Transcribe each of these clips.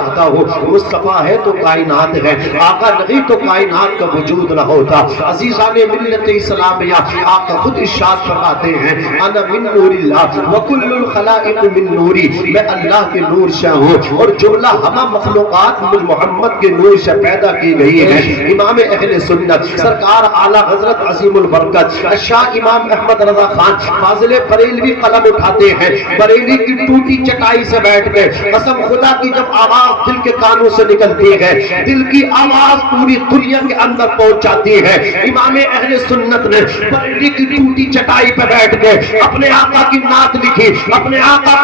چاہتا ہوں مصطفیٰ ہے تو کائنات ہے، آقا نہیں تو کائنات کا وجود نہ ہوتا۔ عزیزان ملت اسلامیہ، آقا خود ارشاد فرماتے ہیں انا من نور اللہ وکل الخلائق من نوری، میں اللہ کے نور سے ہوں اور جملہ ہمہ مخلوقات مجھ محمد کے نور سے پیدا کی گئی ہے۔ امام اہل سنت سرکار اعلیٰ حضرت عظیم البرکت شاہ امام احمد رضا خان فاضل بریلوی قلم اٹھاتے ہیں، بریلی کی ٹوٹی چٹائی سے بیٹھ کے قسم خدا کی جب آواز دل کے کانوں سے نکلتی ہے، دل کی آواز پوری دنیا کے اندر پہنچ جاتی ہے۔ امام اہل سنت نے بریلی کی ٹوٹی چٹائی پہ بیٹھ کے اپنے آقا کی نعت لکھی، اپنے آقا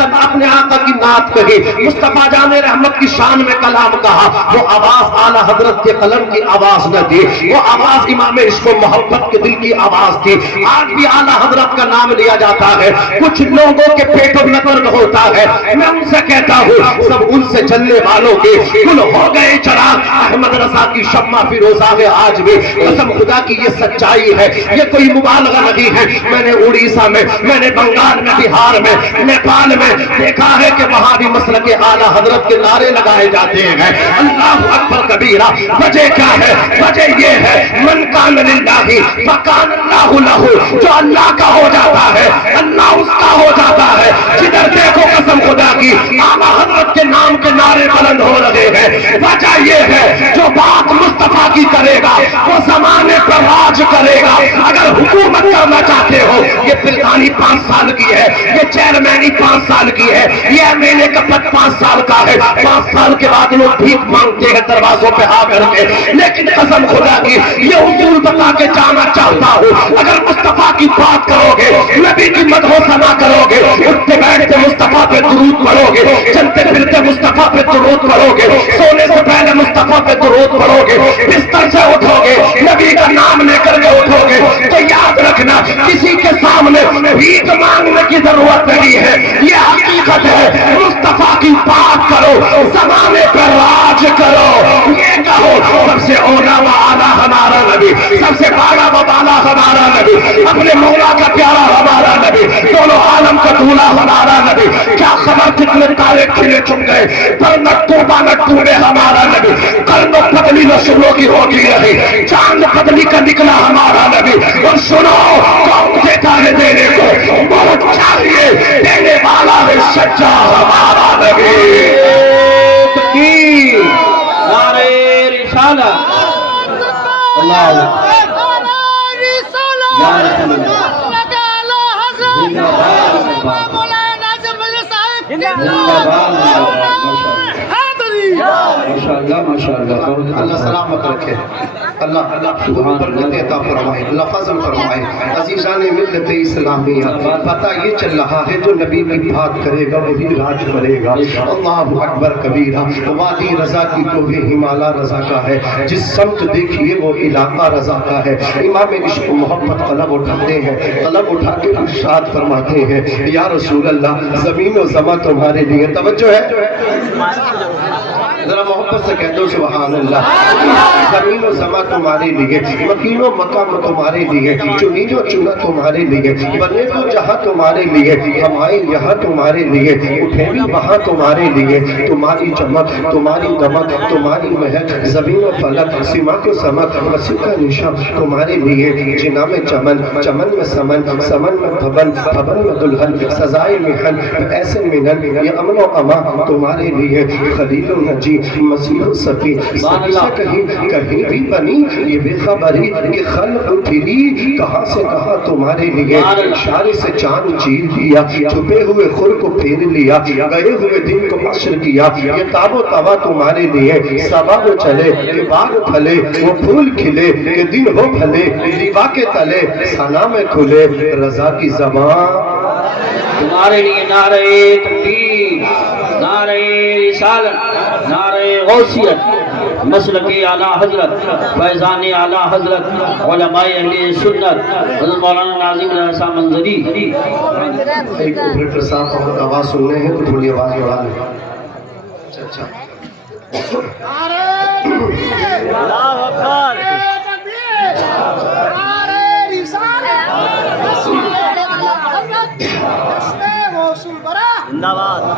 کی نعت کہی، مصطفیٰ جان رحمت کی شان میں کلام کہا۔ وہ آواز اعلیٰ حضرت کے قلم کی آواز نہ تھی، وہ آواز امام عشق و محبت کے دل کی آواز تھی۔ آج بھی اعلیٰ حضرت کا نام لیا جاتا ہے، کچھ لوگوں کے پیٹوں میں درد ہوتا ہے، میں ان سے کہتا ہوں سب ان سے چلنے والوں کے گل ہو گئے چراغ، احمد رضا کی شمع فیروزہ ہے آج بھی۔ قسم خدا کی یہ سچائی ہے، یہ کوئی مبالغہ نہیں ہے۔ میں نے اڑیسہ میں، میں نے بنگال میں، بہار میں، نیپال میں دیکھا ہے کہ وہاں بھی مسلک اعلیٰ حضرت کے نعرے لگائے جاتے ہیں، اللہ اکبر کبیرہ۔ وجہ کیا ہے؟ وجہ یہ ہے من کان للہ فکان اللہ لہ، جو اللہ کا ہو جاتا ہے اللہ اس کا ہو جاتا ہے۔ جدھر دیکھو قسم خدا کی اعلیٰ حضرت کے نام کے نعرے بلند ہو رہے ہیں۔ وجہ یہ ہے جو بات مصطفیٰ کی کرے گا وہ زمانے پر راج کرے گا۔ اگر حکومت کرنا چاہتے ہو، یہ پلدانی 5 سال کی ہے، یہ چیئرمینی 5 سال کی ہے، یہ ایم کا پد 5 سال کا ہے، 5 سال کے بعد لوگ بھیک مانگتے ہیں دروازوں پہ آ کر کے۔ لیکن قسم خدا کی یہ اصول بتا کے جانا چاہتا ہوں، اگر مصطفیٰ کی بات کرو گے، نبی کی مدح و ثنا کرو گے، اٹھتے بیٹھتے مصطفیٰ پہ درود پڑھو گے، چلتے پھرتے مصطفیٰ پہ درود پڑھو گے، سونے سے پہلے مصطفیٰ پہ درود پڑھو گے، بستر سے اٹھو گے نبی کا نام لے کر کے اٹھو گے، تو یاد رکھنا کسی کے سامنے بھیک مانگنے کی ضرورت نہیں ہے۔ یہ حقیقت ہے، مصطفیٰ کی بات کرو، زمانے پر راج کرو۔ یہ کہو سب سے اولا و اعلیٰ ہمارا نبی، سب سے بالا و بالا ہمارا نبی، اپنے مولا کا پیارا ہمارا نبی، دونوں عالم کا دولہا ہمارا نبی۔ کیا خبر کتنے تارے کھلے چھپ گئے، پر نہ توبہ نہ ٹوٹے ہمارا نبی، قلب پتلی رسولوں کی ہوگی رہی، چاند پتلی کا نکلا ہمارا نبی۔ اور سنو کون دیتا ہے دینے کو، بہت چاہیے دینے والا ہے سچا ہمارا نبی۔ تکبیر، نعرہ رسالت، اللہ اللہ سلامت رکھے، اللہ برکت عطا فرمائے، اللہ فضل فرمائے۔ عزیزان ملت اسلامیہ، پتہ یہ چل رہا ہے جو نبی کی بات کرے گا وہی راج کرے گا۔ اللہ اکبر کبیرہ۔ وادی رضا کی کوہ ہمالا رضا کا ہے، جس سمت دیکھیے وہ علاقہ رضا کا ہے۔ امام عشق محبت قلم اٹھاتے ہیں، قلم اٹھا کے ارشاد فرماتے ہیں یا رسول اللہ زمین و زماں تمہارے لیے، توجہ ہے ذرا محبت سے کہہ دو سبحان اللہ، زمین و زماں تمہارے لیے، مکین و مقام تمہارے لیے، چنین و چنا تمہارے لیے، بنے تو جہاں تمہارے لیے، ہمائے یہاں تمہارے لیے، اٹھے بھی وہاں تمہارے لیے، تمہاری چمک تمہاری دمک تمہاری مہک، زمین و فلک سماک و سمک مسیح کا نشان تمہارے لیے، جنا میں چمن چمن میں سمن سمن میں بھون بھون میں دلہن، سزائے محن ایسے منن، یہ امن و اما تمہارے لیے، خلیل و نجی مسیح و صفی، سبھی سے کہیں بھی بنی یہ بے خبری کہ خلق پھری کہاں سے کہاں تمہارے لیے، اشارے سے چاند چیر دیا، چھپے ہوئے خور کو پھیر لیا، گئے ہوئے دن کو حشر کیا، یہ تاب و توا تمہارے لیے، صبا وہ چلے کہ باغ پھلے وہ پھول کھلے کہ دن ہو بھلے دیوا کے تلے ثنا میں کھلے رضا کی زبان تمہارے لیے۔ نعرہ تکبیر، نعرہ رسالت، نعرہ غوثیت، مسلک اعلیٰ حضرت، فیضان اعلیٰ حضرت، علماء اہل سنت حضرت مولانا ناظم رضا صاحب منظری۔ ایک اوپریٹر صاحب بہت آواز سننے ہیں تو تھوڑی آواز بڑھا لیں۔ اچھا اللہ اکبر،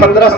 15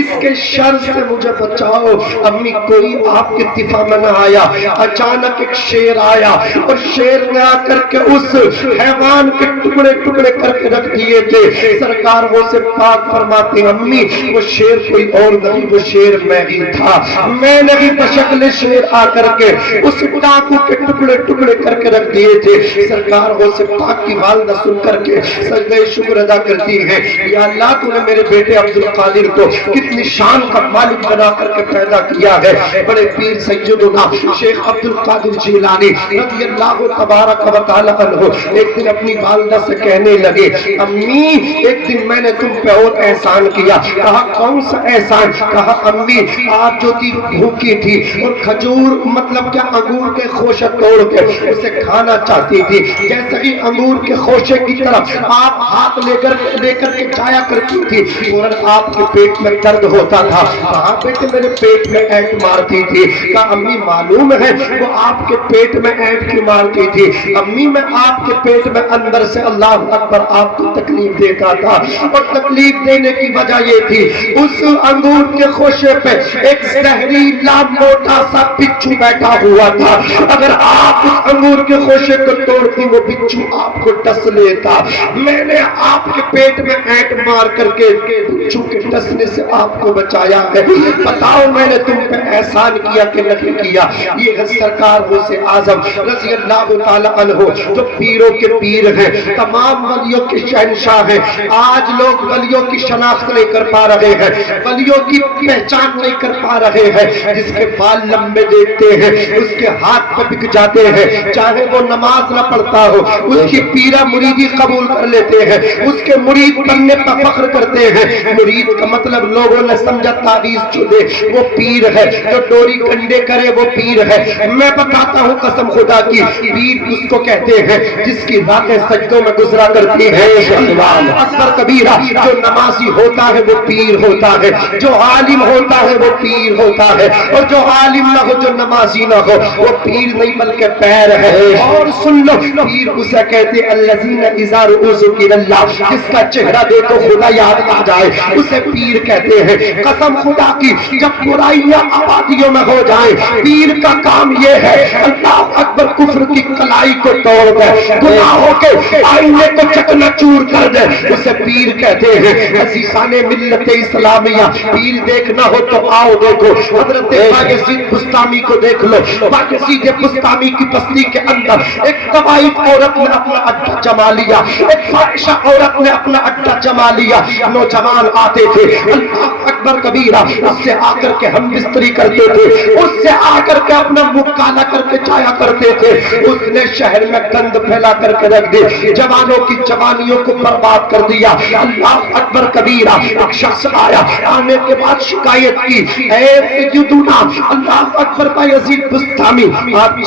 اس کے شر سے مجھے بچاؤ۔ امی کوئی آپ کے دفاع میں نہ آیا، اچانک ایک شیر آیا اور شیر نے آ کر کے اس حیوان کے ٹکڑے ٹکڑے کر کے رکھ دیے تھے۔ سرکار وہ سے پاک فرماتے ہیں امی وہ شیر کوئی اور نہیں، وہ شیر میں ہی تھا، میں نے ہی بشکل شیر آ کر کے اس ڈاکو کے ٹکڑے ٹکڑے کر کے رکھ دیے تھے۔ سرکار وہ سے پاک کی والدہ سن کر کے سجدہ شکر ادا کرتی ہے، یا اللہ تو نے میرے بیٹے عبدالقادر کو کتنی شان کا مالک بنا کر کے پیدا کیا ہے۔ بڑے پیر سیدنا شیخ عبدالقادر جیلانی رضی اللہ تبارک و تعالی عنہ ایک دن اپنی والدہ سے کہنے لگے امی ایک دن میں نے تم پہ اور احسان کیا۔ کہا کون سا احسان؟ کہا امی آپ جو تھی بھوکی تھی اور کھجور مطلب کیا انگور کے خوشے توڑ کے اسے کھانا چاہتی تھی، جیسے ہی انگور کے خوشے کی طرف آپ ہاتھ لے کر کے جایا کرتی تھی فوراً آپ کے پیٹ میں درد ہوتا تھا۔ کہا بیٹے میرے پیٹ میں اینٹ مارتی تھی۔ کہا امی معلوم ہے وہ آپ کے پیٹ میں اینٹ کیوں مارتی تھی؟ امی میں آپ کے پیٹ میں اندر سے اللہ اکبر آپ کو تکلیف دیتا تھا، اور تکلیف دینے کی وجہ یہ تھی اس انگور کے خوشے پہ ایک زہریلا موٹا سا بچھو بیٹھا ہوا تھا، اگر آپ اس انگور کے خوشے کو توڑتی وہ بچھو آپ کو ڈس لیتا۔ میں نے آپ کے پیٹ میں اینٹ مار کر کے بچھو کے ڈسنے سے آپ کو بچایا ہے، بتاؤ میں نے تم پہ احسان کیا کہ نہیں کیا؟ یہ ہے سرکار غوث اعظم رضی اللہ تعالی عنہ جو پیروں کے پیر ہیں، تمام ولیوں کے شہنشاہ ہیں۔ آج لوگ ولیوں کی شناخت نہیں کر پا رہے ہیں، ولیوں کی پہچان نہیں کر پا رہے ہیں۔ جس کے بال لمبے دیکھتے ہیں اس کے ہاتھ پہ بک جاتے ہیں، چاہے وہ نماز نہ پڑھتا ہو اس کی پیرا مریدی قبول کر لیتے ہیں، اس کے مرید بننے پر فخر کرتے ہیں۔ مرید کا مطلب لوگوں نے سمجھا تعویذ جو دے وہ پیر ہے، جو ڈوری کنڈے کرے وہ پیر ہے۔ میں بتاتا ہوں قسم خدا کی، پیر اس کو کہتے ہیں جس کی راتیں سجدوں میں گزرا کرتی ہے۔ اللہ اکبر کبیرہ، جو نمازی ہوتا ہے وہ پیر ہوتا ہے، جو عالم ہوتا ہے وہ پیر ہوتا ہے، اور جو عالم نہ ہو جو نمازی نہ ہو وہ پیر نہیں بلکہ پیر ہے۔ اور سن لو پیر اسے کہتے الذین اذا رؤوا ذکر اللہ، جس کا چہرہ دیکھو خدا یاد آ جائے اسے پیر کہتے ہیں۔ قسم خدا کی جب برائیاں آبادیوں میں ہو جائیں پیر کا کام یہ ہے اللہ اکبر کفر کی کلائی کو توڑ دے، گناہوں کے آئینے کو چکنا چور کر دے، اسے پیر کہتے ہیں۔ عزیزان ملت اسلامیہ پیر دیکھنا ہو تو آؤ دیکھو حضرت باقی بستامی کو دیکھ لو۔ باقی بستامی کی بستی کے اندر ایک قبائل عورت نے اپنا اڈا جما لیا، ایک فاحشہ عورت نے اپنا اڈا جما لیا۔ نوجوان آتے تھے اللہ اکبر کبیرہ، اس سے آ کر کے ہم بستری کرتے تھے، اس سے آ کر کے اپنا منہ کالا کر کے جایا کرتے تھے۔ اس نے شہر میں گند پھیلا کر کے رکھ دی، جوانوں کی جوانیوں کو برباد کر دیا۔ اللہ اکبر کبیرہ، ایک شخص آیا، آنے کے بعد شکایت کی اے سیدنا اللہ اکبر بایزید بستامی، آپ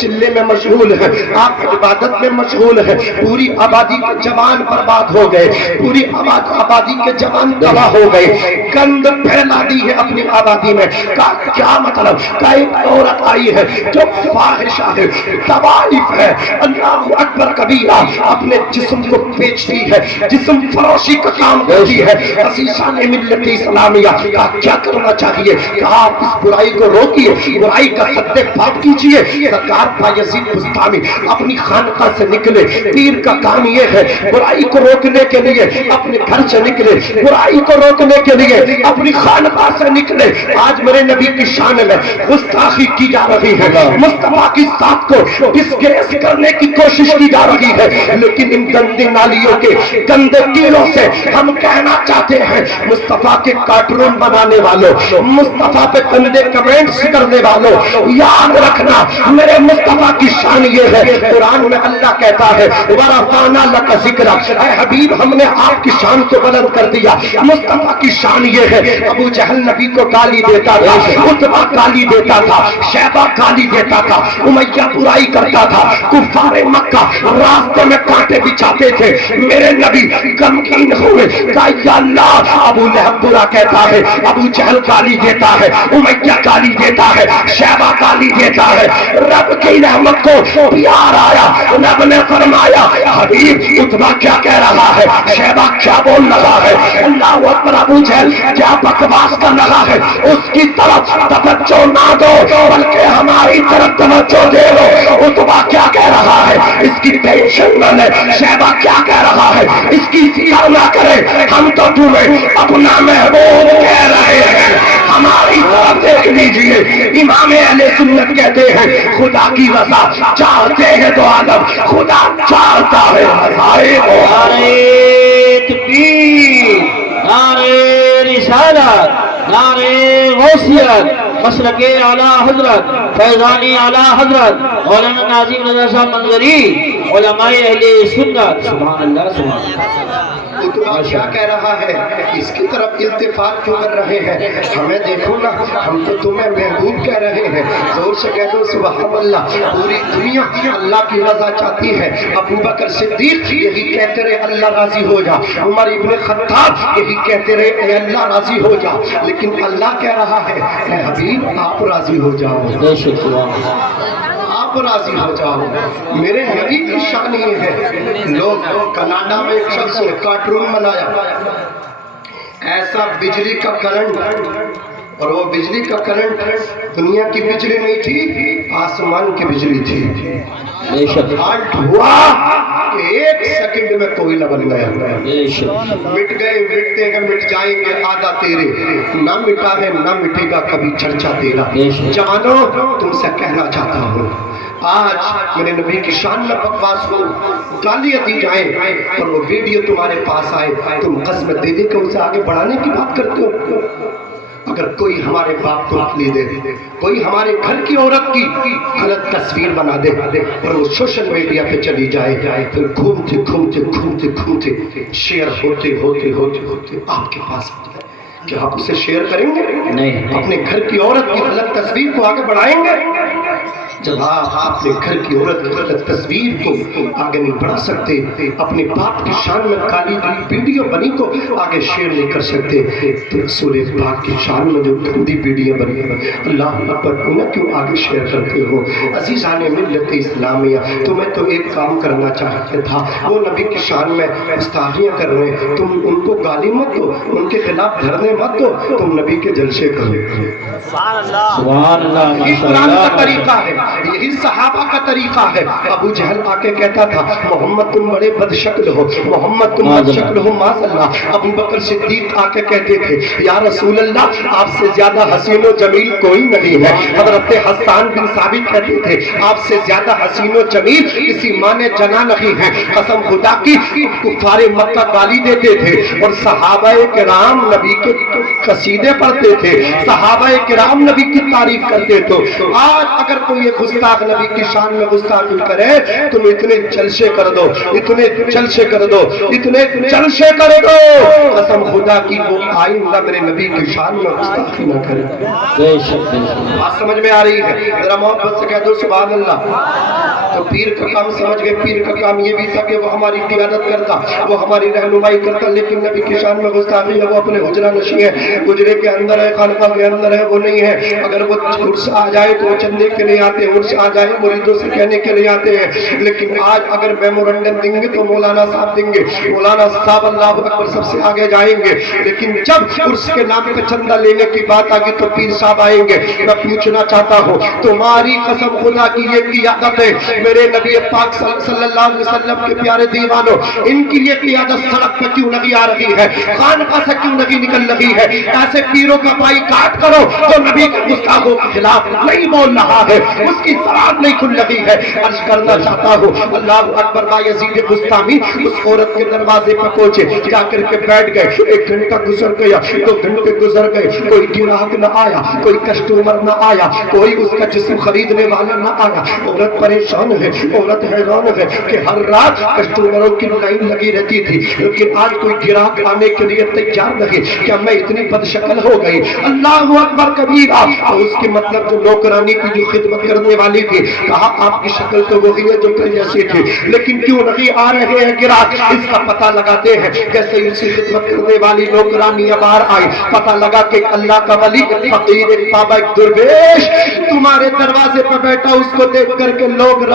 چلے میں مشغول ہیں، آپ عبادت میں مشغول ہیں، پوری آبادی کے جوان برباد ہو گئے، پوری آبادی کے جوان تباہ ہو گئے، گند پھیلا دی ہے اپنی آبادی میں۔ کیا مطلب؟ ایک عورت آئی ہے جو فاحشہ ہے، طوائف ہے، اللہ اکبر کبیرہ، اپنے جسم کو بیچتی ہے، جسم فروشی کا کام کرتی ہے۔ عزیزان ملت اسلامیہ، کیا کرنا چاہیے؟ کہا آپ اس برائی کو روکیے، برائی کا خط پاک کیجیے۔ سرکار بایزید بستامی اپنی خانقاہ سے نکلے، پیر کا کام یہ ہے برائی کو روکنے کے لیے اپنے گھر سے نکلے، برائی کو روکنے کے لیے اپنی خانقاہ سے نکلے۔ آج میرے نبی کی شان میں گستاخی کی جا رہی ہے، مصطفیٰ کی ذات کو ڈسگریس کرنے کی کوشش کی جا رہی ہے، لیکن ان گندی نالیوں کے گندے کیڑوں سے ہم کہنا چاہتے ہیں مصطفیٰ کے کارٹون بنانے والوں، مصطفیٰ پہ گندے کمنٹس کرنے والوں، یاد رکھنا میرے مصطفیٰ کی شان یہ ہے۔ قرآن میں اللہ کہتا ہے وَرَفَعْنَا لَكَ ذِكْرَكَ، اے حبیب ہم نے آپ کی شان کو بلند کر دیا۔ مصطفیٰ کی شان یہ ہے، ابو جہل نبی کو گالی دیتا تھا، عتبہ گالی دیتا تھا، شیبہ گالی دیتا تھا، امیہ برائی کرتا تھا، کفار مکہ راستے میں کانٹے بچھاتے تھے، میرے نبی غمگین ہوئے، کہا یا اللہ ابو لہب برا کہتا ہے، ابو جہل گالی دیتا ہے، امیہ گالی دیتا ہے، شیبہ گالی دیتا ہے۔ رب کی رحمت کو پیار آیا، رب نے فرمایا حبیب عتبہ کیا کہہ رہا ہے، شیبہ کیا بول رہا ہے، اللہ اکبر، ابو جہل کیا بکواس کر رہا ہے اس کی طرف توجہ نہ دو بلکہ ہماری طرف توجہ دے لو. عتبہ کیا کہہ رہا ہے اس کی ٹینشن نہ لے. شیبہ کیا کہہ رہا ہے اس کی فکر نہ کرے. ہم تو تمہیں اپنا محبوب کہہ رہے ہیں. ہماری طرف دیکھ لیجئے. امام اہل سنت کہتے ہیں خدا کی رضا چاہتے ہیں تو آدم خدا چاہتا ہے. نعرہ تکبیر، نعرہ رسالت، نعرہ غوثیت، مسلک اعلیٰ حضرت فیضانی اعلیٰ حضرت مولانا ناظم رضا صاحب منظری علماء اہل سنت. سبحان اللہ سبحان اللہ. عتبہ کیا کہہ رہا ہے اس کی طرف التفات کیوں کر رہے ہیں؟ ہمیں دیکھو نا ہم تو تمہیں محبوب کہہ رہے ہیں. زور سے کہہ دو سبحان اللہ. پوری دنیا اللہ کی رضا چاہتی ہے. ابو بکر صدیق یہی کہتے رہے اللہ راضی ہو جا. عمر ابن خطاب یہی کہتے رہے اے اللہ راضی ہو جا. لیکن اللہ کہہ رہا ہے اے حبیب آپ راضی ہو جاؤ. آپ راضی ہو جاؤ. میرے نبی کی شان یہ ہے. لوگ کینیڈا میں ایک شخص نے کارٹون بنایا ایسا بجلی کا کرنٹ اور وہ بجلی کا کرنٹ دنیا کی بجلی نہیں تھی آسمان کی بجلی تھی. فالٹ ہوا کہ ایک سیکنڈ میں کوئلہ بن گیا. مٹ گئے مٹتے گئے مٹ جائیں گے آدھا تیرے. نہ مٹا ہے نہ مٹے گا کبھی چرچا تیرا. جوانوں تم سے کہنا چاہتا ہوں آج میرے نبی کی شان میں بکواس ہو گالیاں دی جائیں اور وہ ویڈیو تمہارے پاس آئے تم قسم دے دے کے اسے آگے بڑھانے کی بات کرتے ہو. اگر کوئی ہمارے باپ کو نکلی دے کوئی ہمارے گھر کی عورت کی غلط تصویر بنا دے اور وہ سوشل میڈیا پہ چلی جائے پھر گھومتے گھومتے گھومتے گھومتے شیئر ہوتے ہوتے ہوتے ہوتے آپ کے پاس کیا آپ اسے شیئر کریں گے؟ نہیں. اپنے گھر کی عورت کی غلط تصویر کو آگے بڑھائیں گے؟ جب آپ اپنے گھر کی عورت کی غلط تصویر کو آگے نہیں بڑھا سکتے اپنے باپ کی شان میں کالی ویڈیو بنی کو آگے شیئر نہیں کر سکتے تو رسول پاک کی شان میں جو گندی ویڈیو بنی اللہ اکبر انہیں کیوں آگے شیئر کرتے ہو؟ عزیزان ملت اسلامیہ تمہیں تو ایک کام کرنا چاہتے تھا. وہ نبی کی شان میں گستاخیاں کر رہے تم ان کو گالی مت دو ان کے خلاف دھرنے مت دو تم نبی کے جلسے کرو. سبحان اللہ. یہ قرآن کا طریقہ ہے یہی صحابہ کا طریقہ ہے. ابو جہل آ کے کہتا تھا محمد تم بڑے بد شکل ہو محمد تم بد شکل ہو معاذ اللہ. ابو بکر صدیق آ کے کہتے تھے یا رسول اللہ آپ سے زیادہ حسین و جمیل کوئی نہیں ہے. حضرت حسان بن ثابت کہتے تھے آپ سے زیادہ حسین و جمیل کسی ماں نے جنا نہیں ہے. قسم خدا کی کفار مکہ گالی دیتے تھے اور صحابہ کرام نبی کے قصیدے پڑھتے تھے صحابہ کرام نبی کی تعریف کرتے تھے. آج اگر کوئی گستاخ نبی کی شان میں گستاخی کرے تم اتنے جلسے کر دو اتنے جلسے کر دو اتنے جلسے کر دو قسم خدا کی وہ آئندہ میرے نبی کی شان میں گستاخی نہ کرے. بات سمجھ میں آ رہی ہے؟ ذرا محبت سے کہہ دو سبحان اللہ. تو پیر کا کام سمجھ گئے. پیر کا کام یہ بھی تھا کہ وہ ہماری قیادت کرتا وہ ہماری رہنمائی کرتا لیکن نبی کی شان میں گستاخی ہے. وہ اپنے حجرہ نشی ہے حجرے کے اندر ہے خانقاہ کے اندر ہے وہ نہیں ہے. اگر وہ عرس آ جائے تو وہ چندے کے لیے آتے ہیں عرس آ جائے مریدوں سے کہنے کے لیے آتے ہیں. لیکن آج اگر میمورنڈم دیں گے تو مولانا صاحب دیں گے. مولانا صاحب اللہ اکبر سب سے آگے جائیں گے. لیکن جب عرس کے نام پہ چندہ لینے کی بات آگی تو پیر صاحب آئیں گے. میں پوچھنا چاہتا ہوں تمہاری قسم خدا کی یہ قیادت ہے میرے نبی پاک صلی اللہ علیہ وسلم کے پیارے دیوانوں ان کی یہ قیادت سڑک پہ کیوں نہیں آ رہی ہے خانقاہ سے کیوں نہیں نکل رہی ہے؟ ایسے پیروں کا بائی کاٹ کرو تو نبی کے گستاخوں کے خلاف نہیں بول رہا ہے اس کی سراب نہیں کھل رہی ہے. عرض کرنا چاہتا ہوں اللہ اکبر. بایزید بستامی اس عورت کے دروازے پہ پہنچے جا کر کے بیٹھ گئے. 1 گھنٹہ گزر گیا 2 گھنٹے گزر گئے کوئی گراہک نہ آیا کوئی کسٹمر نہ آیا کوئی اس کا جسم خریدنے والا نہ آیا. عورت پریشان ہے عورت حیران ہے کہ ہر رات کسٹمروں کی لائن لگی رہتی تھی لیکن آج کوئی گراہک آنے کے لیے تیار نہیں. کیا میں اتنی بد شکل ہو گئی؟ اللہ اکبر کبیرہ. اس کے مطلب جو نوکرانی کی جو خدمت کرنے والی تھی کہا آپ کی شکل تو وہی ہے جو کل جیسی تھی لیکن کیوں نہیں آ رہے ہیں گراہک؟ اس کا پتہ لگاتے ہیں. جیسے ہی اسی خدمت کرنے والی نوکرانی باہر آئی پتہ لگا کہ اللہ کا ولی فقیر ایک بابا ایک درویش تمہارے دروازے پر بیٹھا. اس کو دیکھ کر کے لوگ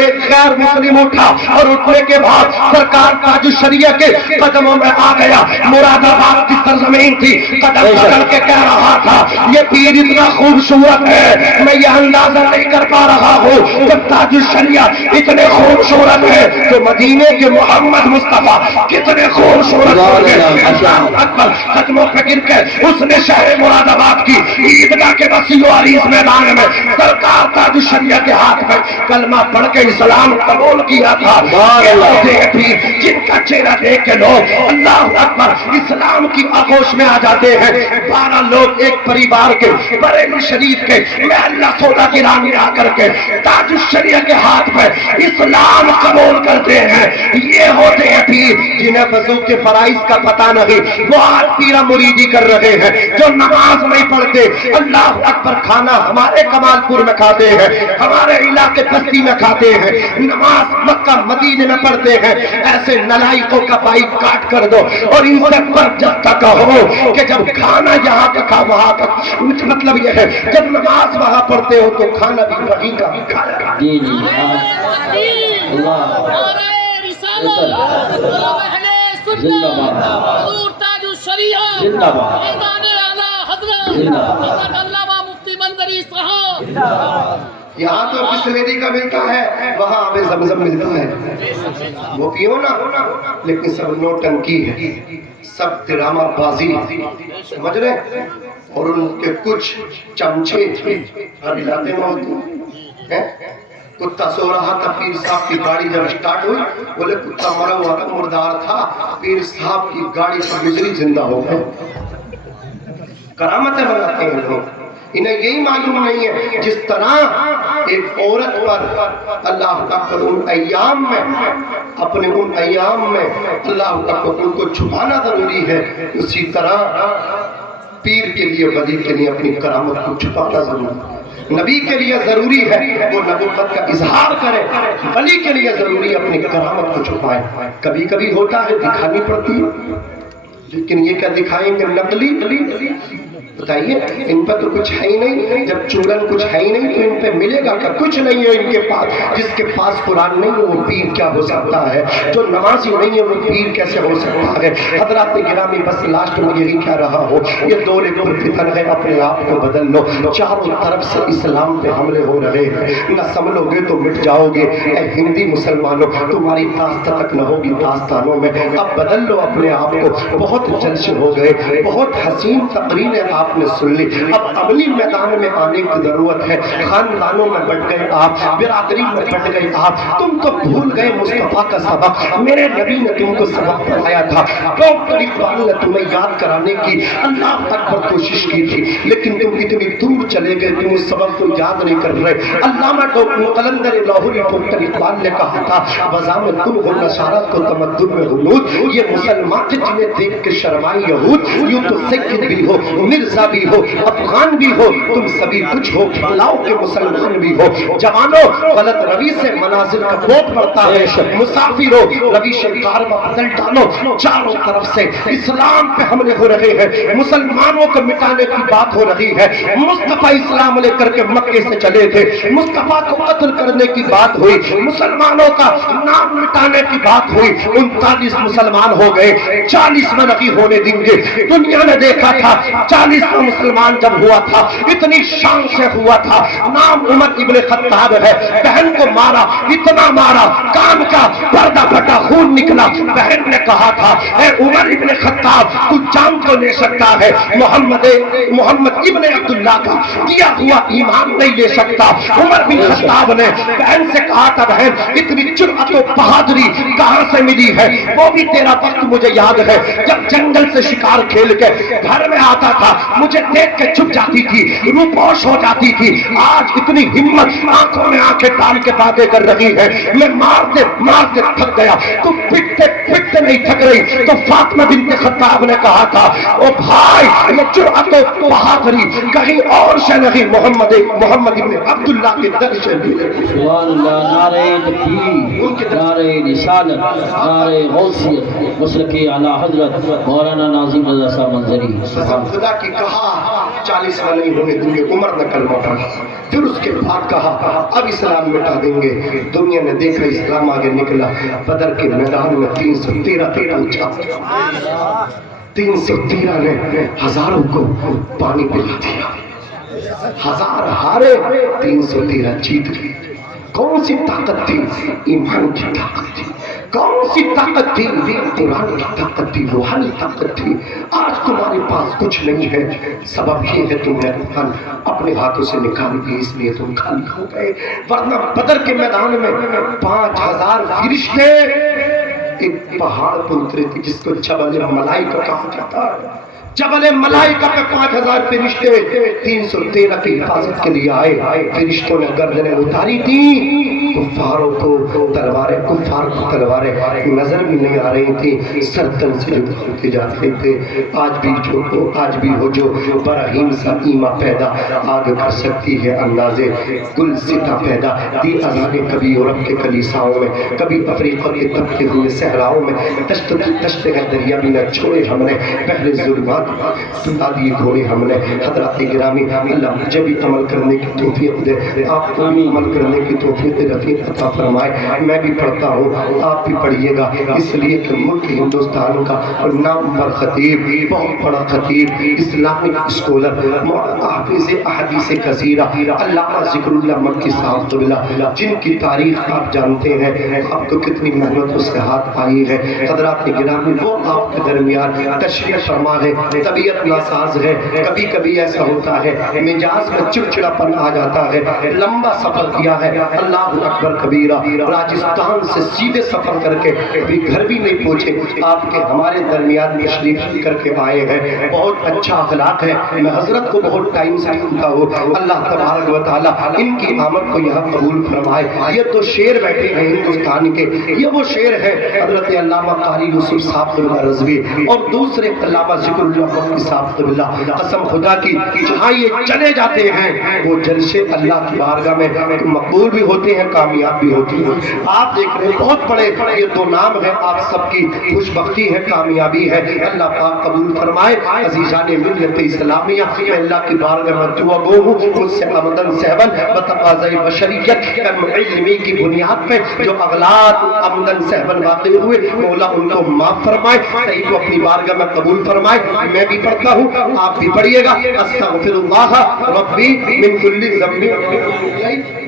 ایک غیر مسلم اٹھا اور اٹھنے کے بعد سرکار تاج الشریعہ کے قدموں میں آ گیا. مراد آباد کی سرزمین تھی. قدم پکڑ کے کہہ رہا تھا یہ پیر اتنا خوبصورت ہے میں یہ اندازہ نہیں کر پا رہا ہوں جب تاج الشریعہ اتنے خوبصورت ہے تو مدینے کے محمد مصطفیٰ کتنے خوبصورت ہوں گے. اللہ اکبر. قدموں پہ گر کے اس نے شہر مراد آباد کی عیدگاہ کے وسیع و عریض میدان میں سرکار تاج الشریعہ کے ہاتھ میں کلمہ پڑھ کے اسلام قبول کیا تھا. جن کا چہرہ دیکھ کے لوگ اللہ اکبر اسلام کی آغوش میں آ جاتے ہیں. 12 لوگ ایک پریوار کے بریلی شریف کے محلہ سودا گرام میں آ کر کے تاج الشریعہ کے ہاتھ میں اسلام قبول کرتے ہیں. یہ ہوتے ہیں پیر جنہیں وضو کے فرائض کا پتہ نہیں وہ آج پیرا مریدی کر رہے ہیں جو نماز نہیں پڑھتے. اللہ اکبر. کھانا ہمارے کمال پور میں کھاتے ہیں ہمارے علاقے بستی میں کھاتے ہیں نماز مکہ مدینے میں پڑھتے ہیں. ایسے نلائقوں کا بائک کاٹ کر دو اور ان سے پر جب تک ہو کہ جب کھانا یہاں کا کھا وہاں کا. مطلب یہ ہے جب نماز وہاں پڑھتے ہو تو کھانا بھی وہیں کا بھی کھایا. جی جی اللہ زندہ باد. حضور تاج الشریعہ زندہ باد. فیضان اعلیٰ حضرت زندہ باد. علامہ مفتی منظری صاحب. یہاں تو بسلیری کا ملتا ہے وہاں آب زمزم ملتا ہے. وہ پیو نا لیکن سب نوٹنکی ہے سب ڈرامہ بازی سمجھ رہے. اور ان کے کچھ چمچے ہر علاقے میں ہوتے ہیں. کتا سو رہا تھا پیر صاحب کی گاڑی جب سٹارٹ ہوئی بولے کتا مرا ہوا تھا مردار تھا پیر صاحب کی گاڑی پر گزری زندہ ہو گئے. کرامتیں بناتے ہیں لوگ. انہیں یہی معلوم نہیں ہے جس طرح ایک عورت پر اللہ تعالیٰ ان ایام میں اپنے ان ایام میں اللہ تعالیٰ ان کو چھپانا ضروری ہے اسی طرح پیر کے لیے ولی کے لیے اپنی کرامت کو چھپانا ضروری ہے. نبی کے لیے ضروری ہے وہ نبوت کا اظہار کرے. ولی کے لیے ضروری ہے اپنی کرامت کو چھپائے. کبھی کبھی ہوتا ہے دکھانی پڑتی ہے لیکن یہ کیا دکھائیں گے نقلی. بتائیے ان پر تو کچھ ہے ہی نہیں. جب چورن کچھ ہے ہی نہیں تو ان پہ ملے گا کیا؟ کچھ نہیں ہے ان کے پاس. جس کے پاس قرآن نہیں ہے وہ پیر کیا ہو سکتا ہے؟ جو نمازی نہیں ہے وہ پیر کیسے ہو سکتا ہے؟ حضرات گرامی بس لاسٹ میں یہی کہہ رہا ہوں یہ دور پر فتن ہے اپنے آپ کو بدل لو. چاروں طرف سے اسلام پہ حملے ہو رہے ہیں نہ سنبھلو گے تو مٹ جاؤ گے. اے ہندی مسلمانوں تمہاری داستان تک نہ ہوگی داستانوں میں. اب بدل لو اپنے آپ کو. بہت جلسے ہو گئے بہت حسین تقریریں آپ نے سن لی. اب عملی میدان میں آنے کی ضرورت ہے. خاندانوں میں بٹ گئے آپ برادری میں بٹ گئے آپ. تم تو بھول گئے مصطفیٰ کا سبق. میرے نبی نے تم کو سبق پڑھایا تھا. ڈاکٹر اقبال نے تمہیں یاد کرانے کی اللہ تک پر کوشش کی تھی لیکن تم اتنی دور چلے گئے تم اس سبق کو یاد نہیں کر رہے. علامہ قلندر لاہوری ڈاکٹر اقبال نے کہا تھا وزامت تم ہو نشارت کو تمدن میں غنود. یہ مسلمان جنہیں دیکھ کے شرمائی یہود. یوں تو سید بھی ہو مرزا بھی ہو افغان بھی ہو تم سبھی کچھ ہو بلاؤ کے مسلمان بھی ہو. جوانوں غلط روی سے منازل کا بوت پڑتا ہے. مسافر ہو روی شکار میں بدل ڈالو. چاروں طرف سے اسلام پہ حملے ہو رہے ہیں. مسلمانوں کو مٹانے کی بات ہو رہی ہے. مصطفیٰ اسلام لے کر کے مکے سے چلے تھے. مصطفیٰ کو قتل کرنے کی بات ہوئی. مسلمانوں کا نام مٹانے کی بات ہوئی. 39 مسلمان ہو گئے 40 میں نہیں ہونے دیں گے. دنیا نے دیکھا تھا 40 مسلمان جب ہوا تھا اتنی شان سے ہوا تھا. نام عمر ابن خطاب ہے. بہن کو مارا اتنا مارا کان کا پردہ پھٹا خون نکلا. بہن نے کہا تھا اے عمر ابن خطاب تو جان تو لے سکتا ہے محمد ابن عبداللہ کا دیا ہوا ایمان نہیں لے سکتا. عمر بن خطاب نے بہن سے کہا تھا بہن اتنی جرأت و بہادری کہاں سے ملی ہے؟ وہ بھی تیرا وقت مجھے یاد ہے جب جنگل سے شکار کھیل کے گھر میں آتا تھا مجھے دیکھ کے چھپ جاتی تھی روپوش ہو جاتی تھی. آج اتنی ہمت آنکھوں میں آنکھیں ڈال کے باتیں کر رہی ہے. میں مارتے تھک گیا. تم پٹتے نہیں تھک رہی. تو فاطمہ بنت خطاب نے کہا تھا او بھائی یہ جرأت و بہادری کہیں اور سے نہیں محمد ابن عبداللہ کے در سے ملے. سبحان اللہ. نعرہ تکبیر نعرہ رسالت نعرہ غوثیت مسلک اعلیٰ حضرت مولانا ناظم رضا صاحب منظری. خدا کی کہا 40 میں نہیں ہونے دیں گے، عمر نے کلمہ پڑھا، پھر اس کے بعد کہا اب اسلام مٹا دیں گے، دنیا نے دیکھا اسلام آگے نکلا، بدر کے میدان میں 313 پہ پہنچا، 313 نے ہزاروں کو پانی پلا دیا، 1000 ہارے 313 جیت گئے۔ کون سی طاقت تھی؟ ایمان کی طاقت تھی۔ کون سی طاقت تھی؟ قرآن کی طاقت تھی، روحانی طاقت تھی۔ آج تمہارے پاس کچھ نہیں ہے، سبب یہ ہے تم نے قرآن اپنے ہاتھوں سے نکال دی، اس لیے تم خالی ہو گئے، ورنہ بدر کے میدان میں 5000 فرشتے ایک پہاڑ پر اترے تھے جس کو جبل ملائکہ کہا جاتا ہے۔ جبل ملائکہ پہ 5000 فرشتے 313 کی حفاظت کے لیے آئے۔ فرشتوں نے گردنیں اتاری تھی، کفاروں کو تلواریں نظر بھی نہیں آ رہی تھی، سرتن سے جو ہوتے جاتے تھے۔ آج بھی ہو جو براہیم سا ایمہ پیدا آگ کر سکتی ہے اندازے گل ستا پیدا دی اذانے، کبھی یورپ کے کلیساؤں میں، کبھی افریقہ کے تپتے ہوئے صحراؤں میں، دشت ہے دریا بھی نہ چھوڑے ہم نے، پہلے ظلمات بتا دیے گھوڑے ہم نے۔ حضرات گرامی، اللہ مجھے بھی عمل کرنے کی توفیق دے، آپ کو بھی عمل کرنے کی توفیق رفیق عطا فرمائے۔ میں بھی پڑھتا ہوں، آپ بھی پڑھیے گا، اس لیے کہ ملک ہندوستان کا نامور خطیب، بہت بڑا خطیب، اسلامک اسکولر، حافظ احادیث کثیرہ، علامہ ذکر اللہ مکی صاحب قبلہ، جن کی تاریخ آپ جانتے ہیں، آپ کو کتنی محنتوں سے ہاتھ آئی ہے۔ حضرات گرامی، وہ آپ کے درمیان تشریف فرما ہے، طبیعت ناساز ہے، کبھی کبھی ایسا ہوتا ہے مزاج میں چڑچڑاپن آ جاتا ہے، لمبا سفر کیا ہے، اللہ اکبر کبیرہ، راجستھان سے سیدھے سفر کر کے کبھی گھر بھی نہیں پہنچے، آپ کے ہمارے درمیان تشریف کر کے آئے ہیں، بہت اچھا اخلاق ہے، میں حضرت کو بہت ٹائم سے سنتا ہوں، اللہ تبارک و تعالیٰ ان کی آمد کو یہاں قبول فرمائے۔ یہ تو شیر بیٹھے ہیں ہندوستان کے، یہ وہ شیر ہے حضرت علامہ قاری یوسف صاحب رضوی اور دوسرے علامہ ذکر اللہ مکی صاحب قبلہ، قسم خدا کی جہاں یہ چلے جاتے ہیں وہ جلسے اللہ کی بارگاہ میں مقبول بھی ہوتے ہیں، کامیاب بھی ہوتی ہیں۔ آپ دیکھ رہے ہیں بہت بڑے یہ دو نام ہیں، آپ سب کی خوش بختی ہے، کامیابی ہے، اللہ پاک قبول فرمائے۔ عزیزان ملت اسلامیہ، میں اللہ کی بارگاہ میں دعا گو ہوں، مجھ سے آمدن صحبن بتقاضۂ بشریت علم علمی کی بنیاد پہ جو اغلاط آمدن صحبن واقع ہوئے، مولا ان کو معاف فرمائے، صحیح کو اپنی بارگاہ میں قبول فرمائے۔ میں بھی پڑھتا ہوں، آپ بھی پڑھیے گا، استغفر اللہ ربی من کل ذنب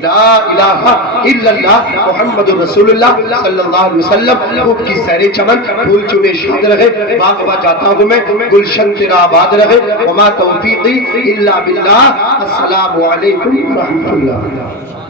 لا الہ الا اللہ محمد رسول اللہ صلی اللہ علیہ وسلم۔ خوب کی سیر چمن، پھول چنے شاد رہے، باغ جاتا ہوں میں، گلشن تیرا آباد رہے، وما توفیقی الا باللہ۔ السلام علیکم ورحمۃ اللہ۔